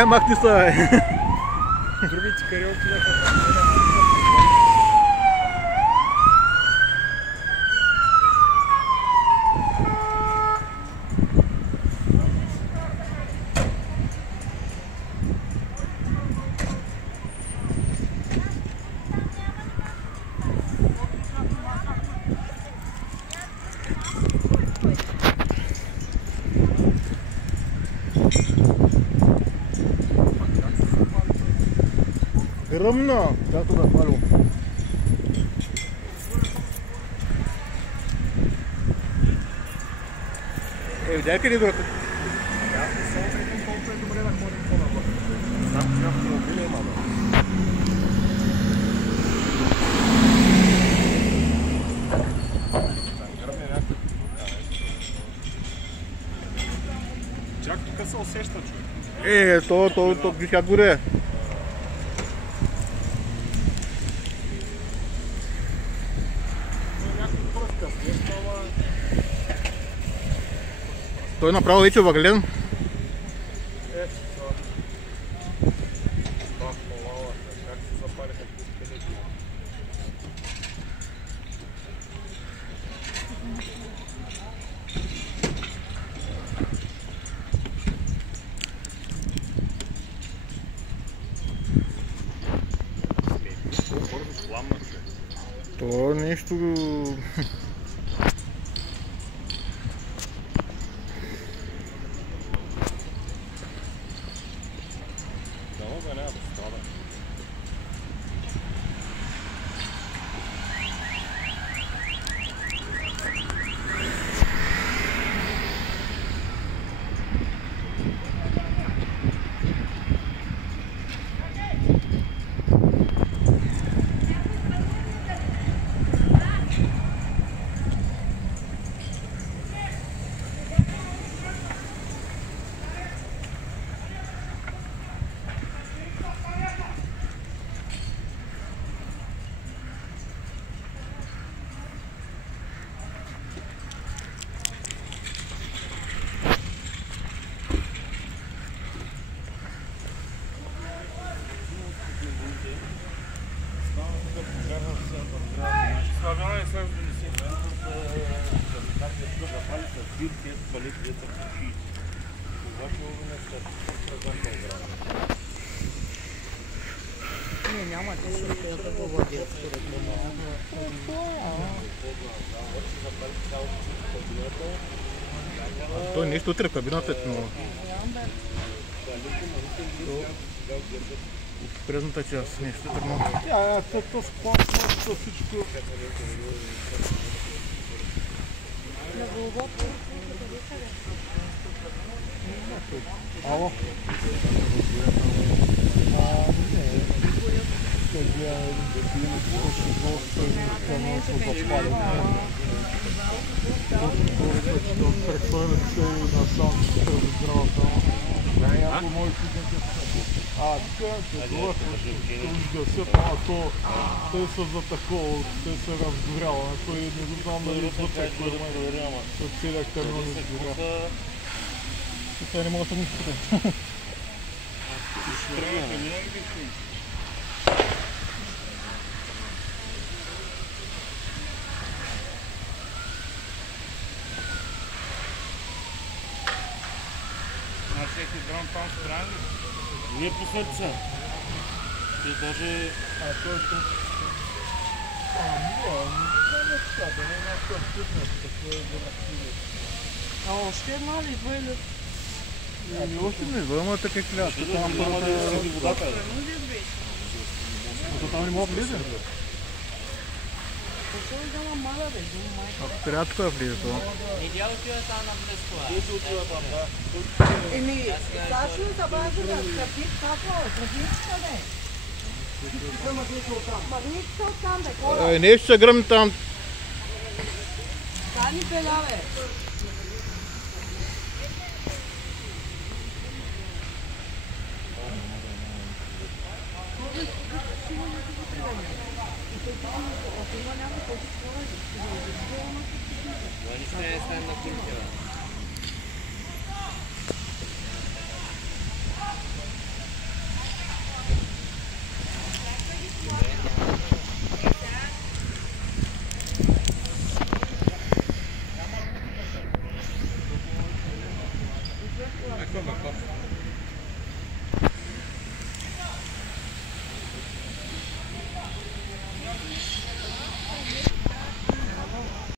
Ай, махни се, бе! Другите карелки бяха. Гръмна! Както да хвалил. Видяй къде дойдат? Аз не се опитам колко е добре да ходим по-навън. Там автомобили има, бе. Чак тук се усеща, човек. То висят горе. Той направо вече въглен. То нещо... Не, няма те ще стоят да го водят според мен. Той нещо утре в кабината, но... Предната част нещо тръгна. То сплашва всичко. На Голгота. Ало? Не. Къде те са за такова, те се разгорява, той не знам дали вътре, който целият камион изгоря. Сега не мога да мислите. На всеки дрон там страни. Не по сърца. Ти даже... Той тук... не е някакъв фитнес, какво е да напили. Още една ли идва или... Още не идва, ама така хиляда. Там водата. Там не мога да влезе. Защо да мала бе, майка? Ако трябва тук да влезе това. Идея отива там на близко. Ето отива там, да. Еми, Сашо забави да скъпи какво? Магнитка бе. Магнитка оттам бе, кола. Нещо се гръмни там. Стани пеля бе. Они стоят на курсе.